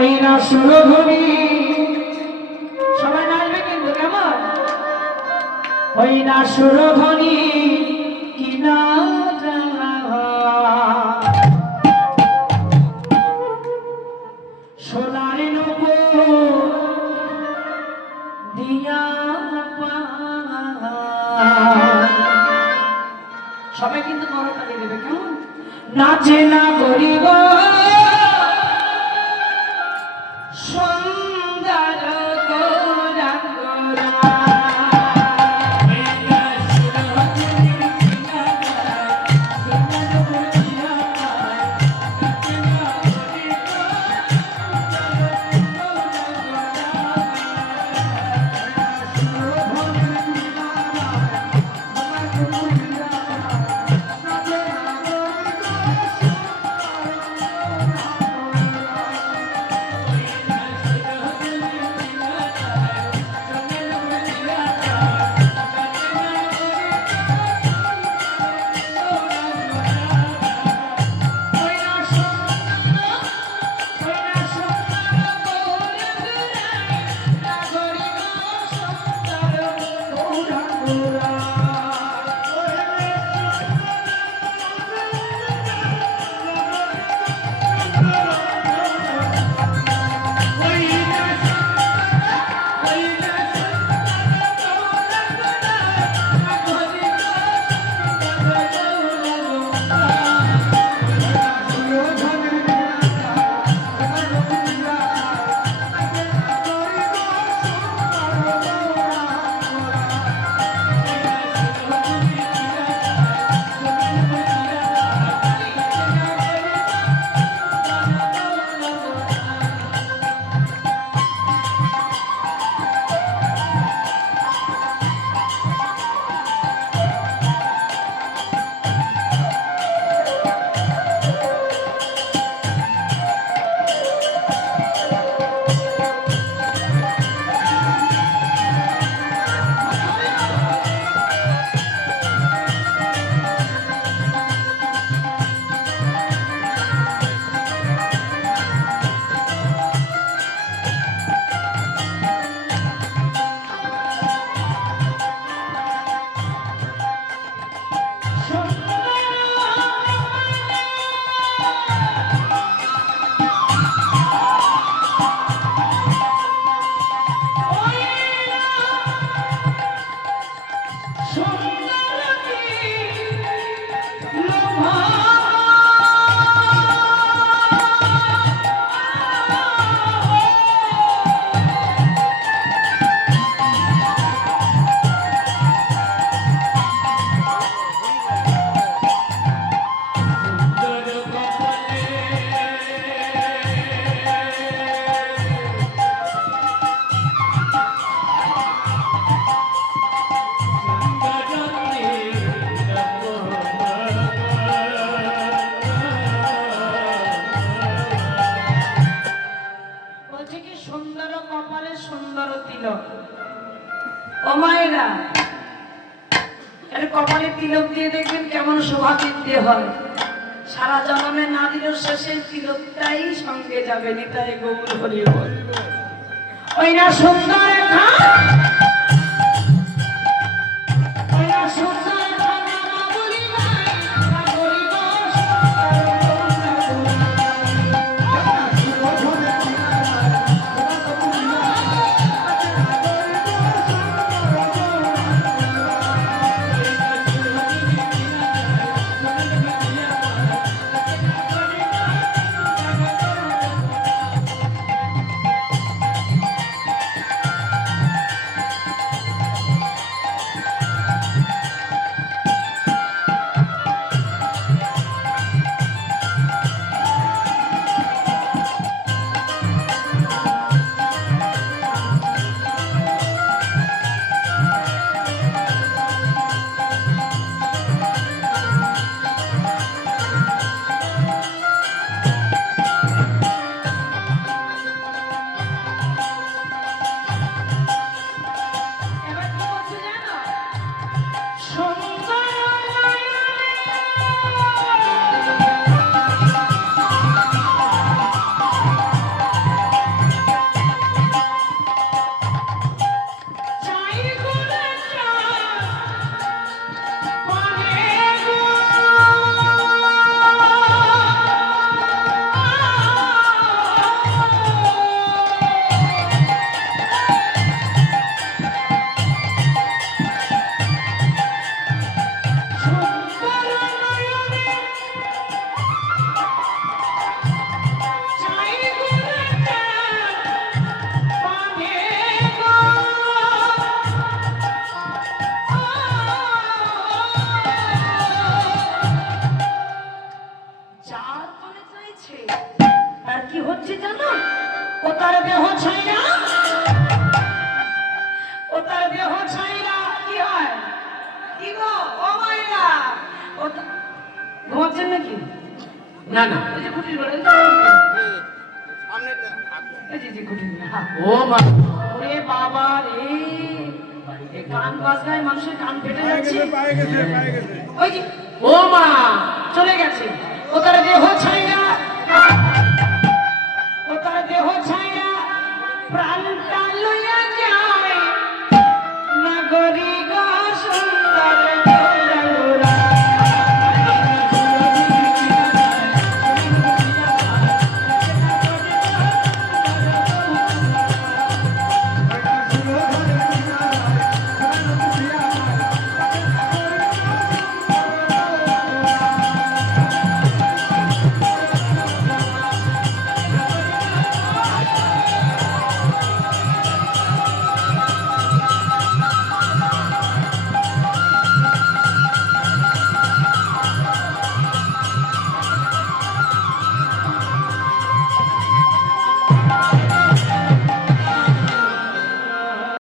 ওই না সুরধনী। সবাই নাচবে কিন্তু কেমন? ওই না সুরধনী কি না সোনার দিয়া। সবাই কিন্তু করতালি দেবে কেমন? নাচে না গরিব গোরা গোরা। তিলক ও মায়েরা কপালে তিলক দিয়ে দেখবেন কেমন শোভা বৃদ্ধি হয়। সারা জন্মে না দিলেও শেষের তিলকটাই সঙ্গে যাবে, নিতাই গৌর হরি ওই না সুন্দর সুন্দর তার দেহ ছাইরা ও তার দেহ ছাইরা কি হয়? কি গো ও মায়েরা ও তা- ঘুমাচ্ছেন নাকি? না না। ওই যে কুটির হ্যাঁ। ও মা। ওরে বাবা রে। কান বাজনায় মানুষের কান ফেটে যাচ্ছে। ওই যে ও মা। চলে গেছে। ও